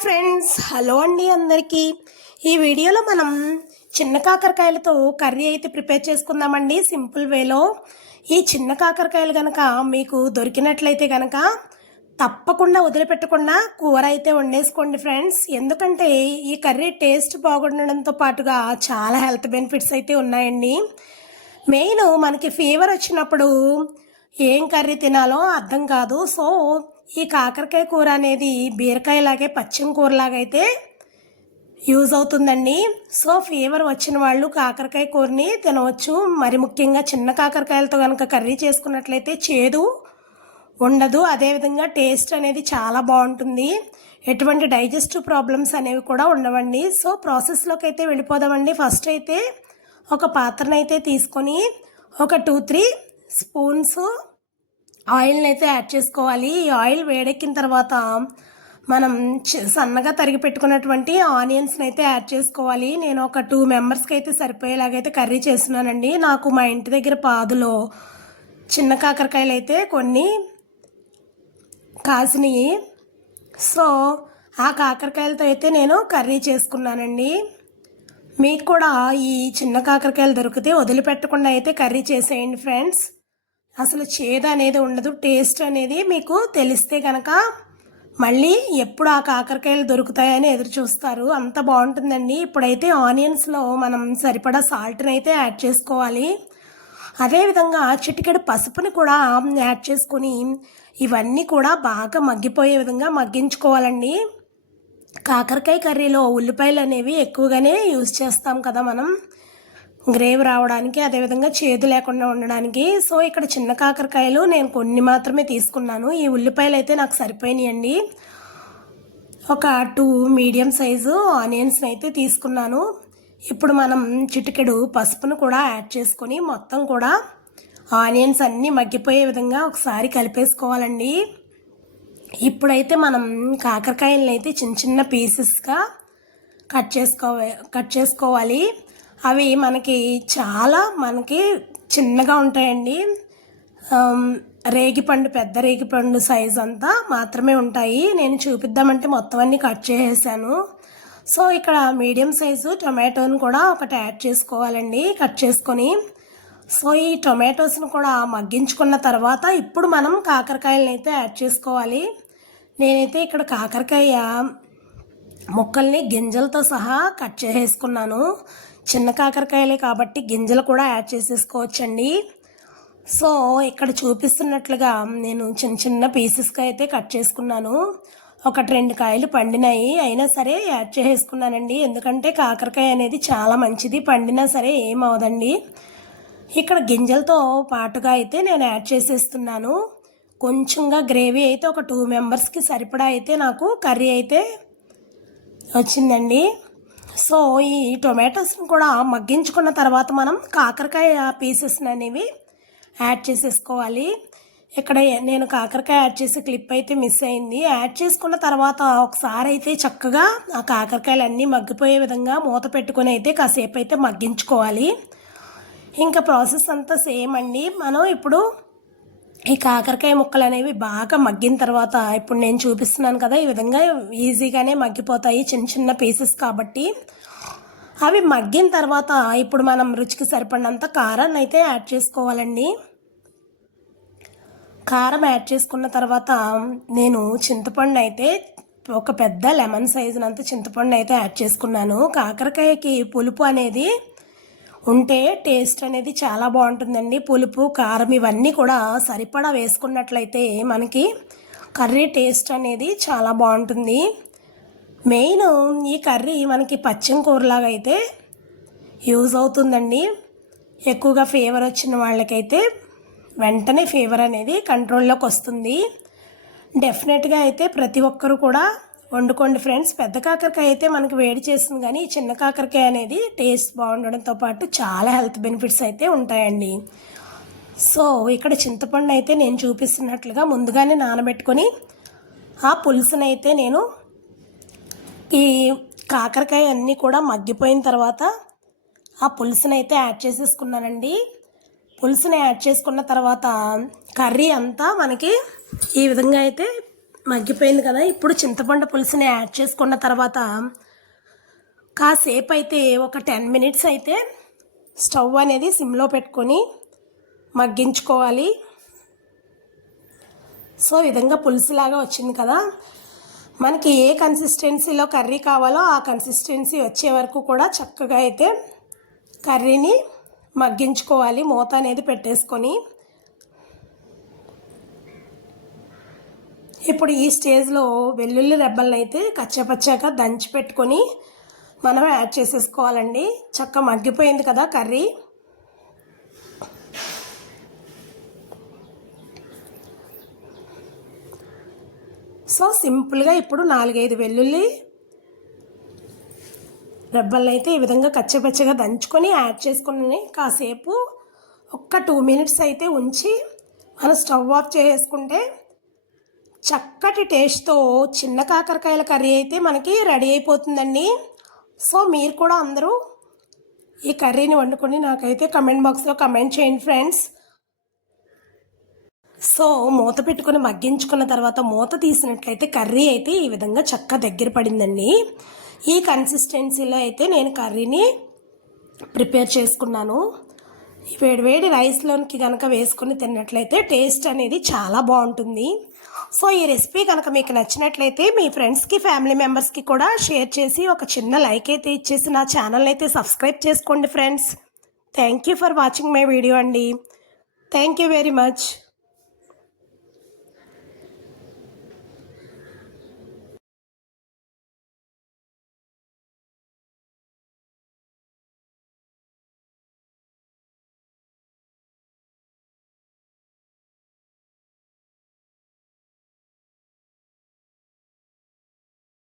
Friends hello అండి అందరికీ. ఈ వీడియోలో మనం చిన్న కాకరకాయలతో కర్రీ అయితే ప్రిపేర్ చేసుకుందామండి సింపుల్ వేలో. ఈ చిన్న కాకరకాయలు కనుక మీకు దొరికినట్లయితే కనుక తప్పకుండా వదిలిపెట్టకుండా కూర అయితే వండేసుకోండి ఫ్రెండ్స్. ఎందుకంటే ఈ కర్రీ టేస్ట్ బాగుండడంతో పాటుగా చాలా హెల్త్ బెనిఫిట్స్ అయితే ఉన్నాయండి. మెయిన్ మనకి ఫీవర్ వచ్చినప్పుడు ఏం కర్రీ తినాలో అర్థం కాదు. సో ఈ కాకరకాయ కూర అనేది బీరకాయలాగే పచ్చిమ కూరలాగైతే అయితే యూజ్ అవుతుందండి. సో ఫీవర్ వచ్చిన వాళ్ళు కాకరకాయ కూరని తినవచ్చు. మరి ముఖ్యంగా చిన్న కాకరకాయలతో కనుక కర్రీ చేసుకున్నట్లయితే చేదు ఉండదు. అదేవిధంగా టేస్ట్ అనేది చాలా బాగుంటుంది. ఎటువంటి డైజెస్టివ్ ప్రాబ్లమ్స్ అనేవి కూడా ఉండవండి. సో ప్రాసెస్లోకి అయితే వెళ్ళిపోదామండి. ఫస్ట్ అయితే ఒక పాత్రనైతే అయితే తీసుకొని ఒక టూ త్రీ స్పూన్స్ ఆయిల్ని అయితే యాడ్ చేసుకోవాలి. ఈ ఆయిల్ వేడెక్కిన తర్వాత మనం సన్నగా తరిగి పెట్టుకున్నటువంటి ఆనియన్స్ని అయితే యాడ్ చేసుకోవాలి. నేను ఒక టూ మెంబర్స్కి అయితే సరిపోయేలాగైతే కర్రీ చేస్తున్నానండి. నాకు మా ఇంటి దగ్గర పాదులో చిన్న కాకరకాయలు అయితే కొన్ని కాసినవి సో ఆ కాకరకాయలతో అయితే నేను కర్రీ చేసుకున్నానండి. మీకు కూడా ఈ చిన్న కాకరకాయలు దొరికితే వదిలిపెట్టకుండా అయితే కర్రీ చేసేయండి ఫ్రెండ్స్. అసలు చేదు అనేది ఉండదు టేస్ట్ అనేది మీకు తెలిస్తే కనుక మళ్ళీ ఎప్పుడు ఆ కాకరకాయలు దొరుకుతాయని ఎదురు చూస్తారు. అంత బాగుంటుందండి. ఇప్పుడైతే ఆనియన్స్లో మనం సరిపడా సాల్ట్ని అయితే యాడ్ చేసుకోవాలి. అదేవిధంగా చిటికెడు పసుపుని కూడా యాడ్ చేసుకొని ఇవన్నీ కూడా బాగా మగ్గిపోయే విధంగా మగ్గించుకోవాలండి. కాకరకాయ కర్రీలో ఉల్లిపాయలు అనేవి ఎక్కువగానే యూజ్ చేస్తాం కదా మనం. గ్రేవ్ రావడానికి అదేవిధంగా చేదు లేకుండా ఉండడానికి. సో ఇక్కడ చిన్న కాకరకాయలు నేను కొన్ని మాత్రమే తీసుకున్నాను. ఈ ఉల్లిపాయలు అయితే నాకు సరిపోయినాయండి. ఒక టూ మీడియం సైజు ఆనియన్స్ని అయితే తీసుకున్నాను. ఇప్పుడు మనం చిటికెడు పసుపును కూడా యాడ్ చేసుకొని మొత్తం కూడా ఆనియన్స్ అన్నీ మగ్గిపోయే విధంగా ఒకసారి కలిపేసుకోవాలండి. ఇప్పుడైతే మనం కాకరకాయలను అయితే చిన్న చిన్న పీసెస్గా కట్ చేసుకో కట్ చేసుకోవాలి. అవి మనకి చాలా మనకి చిన్నగా ఉంటాయండి. రేగిపండు పెద్ద రేగిపండు సైజ్ అంతా మాత్రమే ఉంటాయి. నేను చూపిద్దామంటే మొత్తం అన్ని కట్ చేసేసాను. సో ఇక్కడ మీడియం సైజు టొమాటోని కూడా ఒకటి యాడ్ చేసుకోవాలండి కట్ చేసుకొని. సో ఈ టొమాటోస్ని కూడా మగ్గించుకున్న తర్వాత ఇప్పుడు మనం కాకరకాయలను అయితే యాడ్ చేసుకోవాలి. నేనైతే ఇక్కడ కాకరకాయ ముక్కల్ని గింజలతో సహా కట్ చేసేసుకున్నాను. చిన్న కాకరకాయలే కాబట్టి గింజలు కూడా యాడ్ చేసేసుకోవచ్చండి. సో ఇక్కడ చూపిస్తున్నట్లుగా నేను చిన్న చిన్న పీసెస్గా అయితే కట్ చేసుకున్నాను. ఒకటి రెండు కాయలు పండినాయి. అయినా సరే యాడ్ చేసుకున్నానండి ఎందుకంటే కాకరకాయ అనేది చాలా మంచిది. పండినా సరే ఏమవదండి ఇక్కడ గింజలతో పాటుగా అయితే నేను యాడ్ చేసేస్తున్నాను. కొంచెంగా గ్రేవీ అయితే ఒక టూ మెంబర్స్కి సరిపడా అయితే నాకు కర్రీ అయితే వచ్చిందండి. సో ఈ టొమాటోస్ని కూడా మగ్గించుకున్న తర్వాత మనం కాకరకాయ పీసెస్ అనేవి యాడ్ చేసేసుకోవాలి. ఇక్కడ నేను కాకరకాయ యాడ్ చేసే క్లిప్ అయితే మిస్ అయింది. యాడ్ చేసుకున్న తర్వాత ఒకసారి అయితే చక్కగా ఆ కాకరకాయలు అన్నీ మగ్గిపోయే విధంగా మూత పెట్టుకొని అయితే కాసేపు అయితే మగ్గించుకోవాలి. ఇంకా ప్రాసెస్ అంతా సేమ్ అండి. మనం ఇప్పుడు ఈ కాకరకాయ ముక్కలు అనేవి బాగా మగ్గిన తర్వాత ఇప్పుడు నేను చూపిస్తున్నాను కదా ఈ విధంగా ఈజీగానే మగ్గిపోతాయి చిన్న చిన్న పీసెస్ కాబట్టి. అవి మగ్గిన తర్వాత ఇప్పుడు మనం రుచికి సరిపడినంత కారాన్ని అయితే యాడ్ చేసుకోవాలండి. కారం యాడ్ చేసుకున్న తర్వాత నేను చింతపండు అయితే ఒక పెద్ద లెమన్ సైజునంత చింతపండు అయితే యాడ్ చేసుకున్నాను. కాకరకాయకి పులుపు అనేది ఉంటే టేస్ట్ అనేది చాలా బాగుంటుందండి. పులుపు కారం ఇవన్నీ కూడా సరిపడా వేసుకున్నట్లయితే మనకి కర్రీ టేస్ట్ అనేది చాలా బాగుంటుంది. మెయిన్ ఈ కర్రీ మనకి పచ్చిమ కూరలాగా అయితే యూజ్ అవుతుందండి. ఎక్కువగా ఫీవర్ వచ్చిన వాళ్ళకైతే వెంటనే ఫీవర్ అనేది కంట్రోల్లోకి వస్తుంది. డెఫినెట్గా అయితే ప్రతి ఒక్కరు కూడా వండుకోండి ఫ్రెండ్స్. పెద్ద కాకరకాయ అయితే మనకి వేడి చేస్తుంది కానీ చిన్న కాకరకాయ అనేది టేస్ట్ బాగుండడంతో పాటు చాలా హెల్త్ బెనిఫిట్స్ అయితే ఉంటాయండి. సో ఇక్కడ చింతపండు అయితే నేను చూపిస్తున్నట్లుగా ముందుగానే నానబెట్టుకొని ఆ పులుసునైతే అయితే నేను ఈ కాకరకాయ అన్నీ కూడా మగ్గిపోయిన తర్వాత ఆ పులుసునైతే అయితే యాడ్ చేసేసుకున్నానండి. పులుసుని యాడ్ చేసుకున్న తర్వాత కర్రీ అంతా మనకి ఈ విధంగా అయితే మగ్గిపోయింది కదా. ఇప్పుడు చింతపండు పులుసుని యాడ్ చేసుకున్న తర్వాత కాసేపు అయితే ఒక టెన్ మినిట్స్ అయితే స్టవ్ అనేది సిమ్లో పెట్టుకొని మగ్గించుకోవాలి. సో విధంగా పులుసులాగా వచ్చింది కదా. మనకి ఏ కన్సిస్టెన్సీలో కర్రీ కావాలో ఆ కన్సిస్టెన్సీ వచ్చే వరకు కూడా చక్కగా అయితే కర్రీని మగ్గించుకోవాలి. మూత అనేది పెట్టేసుకొని ఇప్పుడు ఈ స్టేజ్లో వెల్లుల్లి రెబ్బలను అయితే కచ్చపచ్చాక దంచి పెట్టుకొని మనం యాడ్ చేసేసుకోవాలండి. చక్క మగ్గిపోయింది కదా కర్రీ. సో సింపుల్గా ఇప్పుడు నాలుగైదు వెల్లుల్లి రెబ్బలను అయితే ఈ విధంగా కచ్చపచ్చగా దంచుకొని యాడ్ చేసుకుని కాసేపు ఒక్క టూ మినిట్స్ అయితే ఉంచి మనం స్టవ్ ఆఫ్ చేసుకుంటే చక్కటి టేస్ట్తో చిన్న కాకరకాయల కర్రీ అయితే మనకి రెడీ అయిపోతుందండి. సో మీరు కూడా అందరూ ఈ కర్రీని వండుకొని నాకైతే కమెంట్ బాక్స్లో కమెంట్ చేయండి ఫ్రెండ్స్. సో మూత పెట్టుకొని మగ్గించుకున్న తర్వాత మూత తీసినట్లయితే కర్రీ అయితే ఈ విధంగా చక్క దగ్గర పడిందండి. ఈ కన్సిస్టెన్సీలో అయితే నేను కర్రీని ప్రిపేర్ చేసుకున్నాను. ఈ వేడివేడి రైస్లోనికి కనుక వేసుకొని తిన్నట్లయితే టేస్ట్ అనేది చాలా బాగుంటుంది. సో ఈ రెసిపీ కనుక మీకు నచ్చినట్లయితే మీ ఫ్రెండ్స్కి ఫ్యామిలీ మెంబర్స్కి కూడా షేర్ చేసి ఒక చిన్న లైక్ అయితే ఇచ్చేసి నా ఛానల్ అయితే సబ్స్క్రైబ్ చేసుకోండి friends thank you for watching my video అండి. Thank you very much